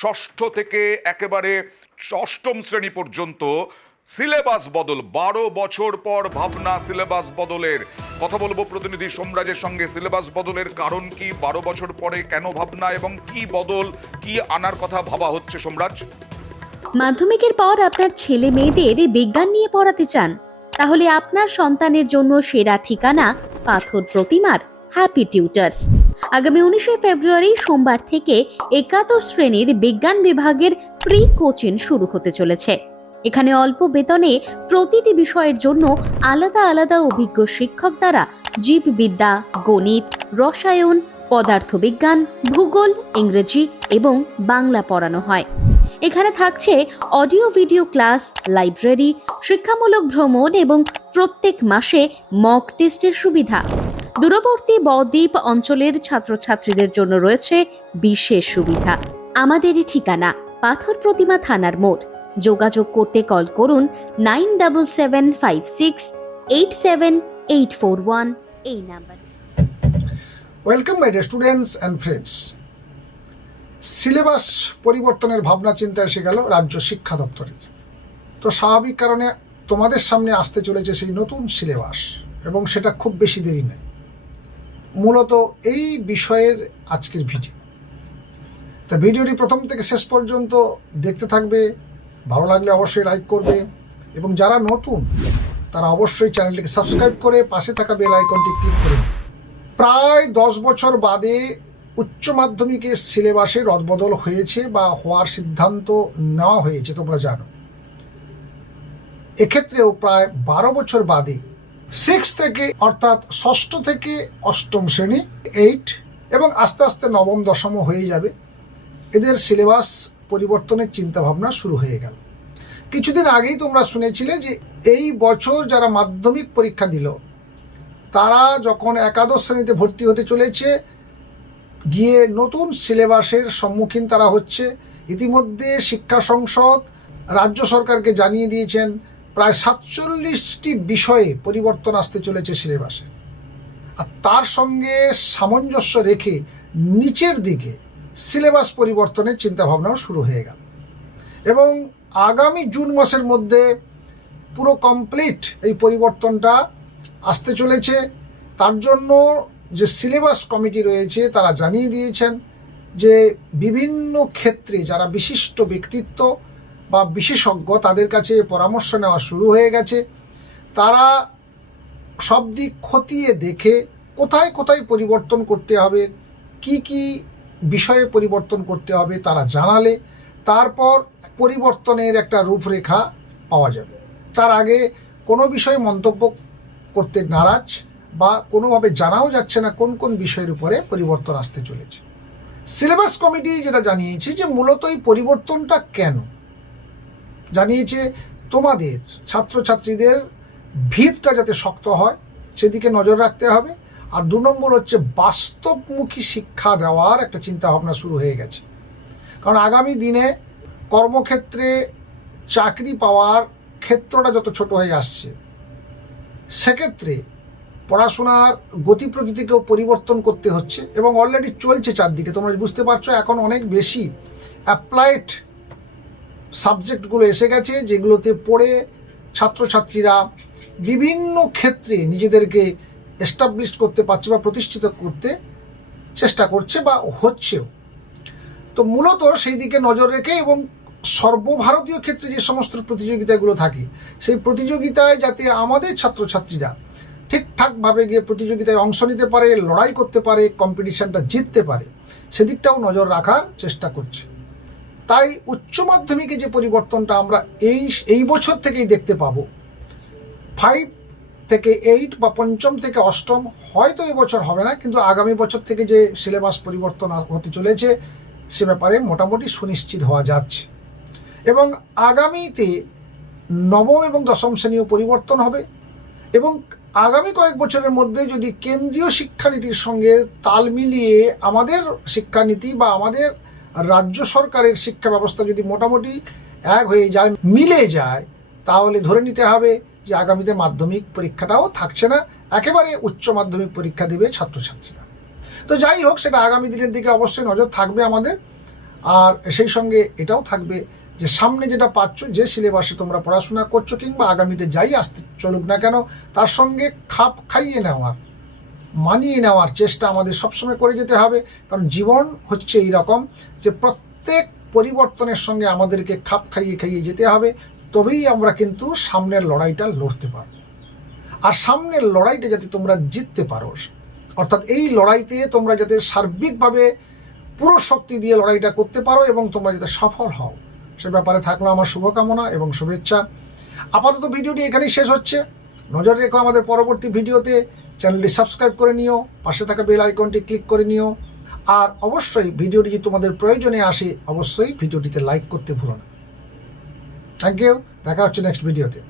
ষষ্ঠ থেকে একেবারে অষ্টম শ্রেণি পর্যন্ত সিলেবাস বদল, বারো বছর পর ভাবনা সিলেবাস বদলের। কথা বলব প্রতিনিধি সোমরাজের সঙ্গে, সিলেবাস বদলের কারণ কি, বারো বছর পরে কেন ভাবনা এবং কি বদল, কি আনার কথা ভাবা হচ্ছে সোমরাজ? মাধ্যমিকের পর আপনার ছেলে মেয়েদের বিজ্ঞান নিয়ে পড়াতে চান, তাহলে আপনার সন্তানের জন্য সেরা ঠিকানা পাথর প্রতিমার হ্যাপি টিউটার্স আগামী উনিশে ফেব্রুয়ারি সোমবার থেকে একাদশ শ্রেণির বিজ্ঞান বিভাগের প্রি কোচিং শুরু হতে চলেছে। এখানে অল্প বেতনে প্রতিটি বিষয়ের জন্য আলাদা আলাদা অভিজ্ঞ শিক্ষক দ্বারা জীববিদ্যা, গণিত, রসায়ন, পদার্থবিজ্ঞান, ভূগোল, ইংরেজি এবং বাংলা পড়ানো হয়। এখানে থাকছে অডিও ভিডিও ক্লাস, লাইব্রেরি, শিক্ষামূলক ভ্রমণ এবং প্রত্যেক মাসে মক টেস্টের সুবিধা। দূরবর্তী বদ্বীপ অঞ্চলের ছাত্রছাত্রীদের জন্য রয়েছে বিশেষ সুবিধা। আমাদের ঠিকানা পাথর প্রতিমা থানার মোড়। যোগাযোগ করতে কল করুন nine double seven five six eight seven eight four one এই number. Welcome my students and friends. Syllabus পরিবর্তনের ভাবনা চিন্তা এসে গেল রাজ্য শিক্ষা দপ্তরের তো স্বাভাবিক কারণে তোমাদের সামনে আসতে চলেছে সেই নতুন সিলেবাস এবং সেটা খুব বেশি দেরি নেই মূলত এই বিষয়ের আজকের ভিডিও। তা ভিডিওটি প্রথম থেকে শেষ পর্যন্ত দেখতে থাকবে, ভালো লাগলে অবশ্যই লাইক করবে এবং যারা নতুন, তারা অবশ্যই চ্যানেলটিকে সাবস্ক্রাইব করে পাশে থাকা বেল আইকনটি ক্লিক করে প্রায় দশ বছর বাদে উচ্চ মাধ্যমিকের সিলেবাসে রদবদল হয়েছে বা হওয়ার সিদ্ধান্ত নেওয়া হয়েছে, তোমরা জানো। এক্ষেত্রেও প্রায় বারো বছর বাদে সিক্স থেকে, অর্থাৎ ষষ্ঠ থেকে অষ্টম শ্রেণি এইট এবং আস্তে আস্তে নবম দশম হয়ে যাবে। এদের সিলেবাস পরিবর্তনের চিন্তাভাবনা শুরু হয়ে গেল। কিছুদিন আগেই তোমরা শুনেছিলে যে এই বছর যারা মাধ্যমিক পরীক্ষা দিল, তারা যখন একাদশ শ্রেণীতে ভর্তি হতে চলেছে, গিয়ে নতুন সিলেবাসের সম্মুখীন তারা হচ্ছে। ইতিমধ্যে শিক্ষা সংসদ রাজ্য সরকারকে জানিয়ে দিয়েছেন প্রায় সাতচল্লিশটি বিষয়ে পরিবর্তন আসতে চলেছে সিলেবাসে। আর তার সঙ্গে সামঞ্জস্য রেখে নিচের দিকে সিলেবাস পরিবর্তনের চিন্তাভাবনাও শুরু হয়ে গেল। এবং আগামী জুন মাসের মধ্যে পুরো কমপ্লিট এই পরিবর্তনটা আসতে চলেছে। তার জন্য যে সিলেবাস কমিটি রয়েছে, তারা জানিয়ে দিয়েছেন যে বিভিন্ন ক্ষেত্রে যারা বিশিষ্ট ব্যক্তিত্ব বা বিশেষজ্ঞ তাদের কাছে পরামর্শ নেওয়া শুরু হয়ে গেছে। তারা সব দিক খতিয়ে দেখে কোথায় কোথায় পরিবর্তন করতে হবে, কি কি বিষয়ে পরিবর্তন করতে হবে তারা জানালে তারপর পরিবর্তনের একটা রূপরেখা পাওয়া যাবে। তার আগে কোনো বিষয়ে মন্তব্য করতে নারাজ বা কোনোভাবে জানাও যাচ্ছে না কোন কোন বিষয়ের উপরে পরিবর্তন আসতে চলেছে। সিলেবাস কমিটি যেটা জানিয়েছে যে মূলত এই পরিবর্তনটা কেন? জানিয়েছে, তোমাদের ছাত্রছাত্রীদের ভিতটা যাতে শক্ত হয়, সেদিকে নজর রাখতে হবে। আর দু নম্বর হচ্ছে, বাস্তবমুখী শিক্ষা দেওয়ার একটা চিন্তা ভাবনা শুরু হয়ে গেছে। কারণ আগামী দিনে কর্মক্ষেত্রে চাকরি পাওয়ার ক্ষেত্রটা যত ছোট হয়ে আসছে, সেক্ষেত্রে পড়াশোনার গতি প্রকৃতিকেও পরিবর্তন করতে হচ্ছে এবং অলরেডি চলছে চারদিকে। তোমরা বুঝতে পারছ, এখন অনেক বেশি অ্যাপ্লাইড সাবজেক্টগুলো এসে গেছে যেগুলোতে পড়ে ছাত্রছাত্রীরা বিভিন্ন ক্ষেত্রে নিজেদেরকে এস্টাবলিশ করতে পারছে বা প্রতিষ্ঠিত করতে চেষ্টা করছে বা হচ্ছেও। তো মূলত সেই দিকে নজর রেখে এবং সর্বভারতীয় ক্ষেত্রে যে সমস্ত প্রতিযোগিতাগুলো থাকে, সেই প্রতিযোগিতায় যাতে আমাদের ছাত্রছাত্রীরা ঠিকঠাকভাবে গিয়ে প্রতিযোগিতায় অংশ নিতে পারে, লড়াই করতে পারে কম্পিটিশানটা জিততে পারে, সেদিকটাও নজর রাখার চেষ্টা করছে। তাই উচ্চ মাধ্যমিকে যে পরিবর্তনটা আমরা এই এই বছর থেকেই দেখতে পাবো। ফাইভ থেকে এইট বা পঞ্চম থেকে অষ্টম হয়তো এবছর হবে না, কিন্তু আগামী বছর থেকে যে সিলেবাস পরিবর্তন হতে চলেছে, সে ব্যাপারে মোটামুটি সুনিশ্চিত হওয়া যাচ্ছে। এবং আগামীতে নবম এবং দশম শ্রেণীও পরিবর্তন হবে এবং আগামী কয়েক বছরের মধ্যে যদি কেন্দ্রীয় শিক্ষানীতির সঙ্গে তাল মিলিয়ে আমাদের শিক্ষানীতি বা আমাদের রাজ্য সরকারের শিক্ষা ব্যবস্থা যদি মোটামুটি এক হয়ে যায়, মিলে যায়, তাহলে ধরে নিতে হবে যে আগামীতে মাধ্যমিক পরীক্ষাটাও থাকছে না, একেবারে উচ্চ মাধ্যমিক পরীক্ষা দেবে ছাত্রছাত্রীরা। তো যাই হোক, সেটা আগামী দিনের দিকে অবশ্যই নজর থাকবে আমাদের। আর সেই সঙ্গে এটাও থাকবে যে সামনে যেটা পাচ্ছ, যে সিলেবাসে তোমরা পড়াশোনা করছ কিংবা আগামীতে যাই আসতে চলুক না কেন, তার সঙ্গে খাপ খাইয়ে নেওয়ার মানিয়ে নেওয়ার চেষ্টা আমাদের সবসময় করে যেতে হবে, কারণ জীবন হচ্ছে এই রকম যে প্রত্যেক পরিবর্তনের সঙ্গে আমাদেরকে খাপ খাইয়ে খাইয়ে যেতে হবে, তবেই আমরা কিন্তু সামনের লড়াইটা লড়তে পারব। আর সামনের লড়াইটা যাতে তোমরা জিততে পারো, অর্থাৎ এই লড়াইতে তোমরা যাতে সার্বিকভাবে পুরো শক্তি দিয়ে লড়াইটা করতে পারো এবং তোমরা যাতে সফল হও, সে ব্যাপারে থাকল আমার শুভকামনা এবং শুভেচ্ছা। আপাতত ভিডিওটি এখানেই শেষ হচ্ছে। নজর রেখো আমাদের পরবর্তী ভিডিওতে। চ্যানেলটি সাবস্ক্রাইব করে নিও, পাশে থাকা বেল আইকনটি ক্লিক করে নিও। আর অবশ্যই ভিডিওটি যদি তোমাদের প্রয়োজনে আসে, অবশ্যই ভিডিওটিতে লাইক করতে ভুলো না। থ্যাংক ইউ দেখা হচ্ছে নেক্সট ভিডিওতে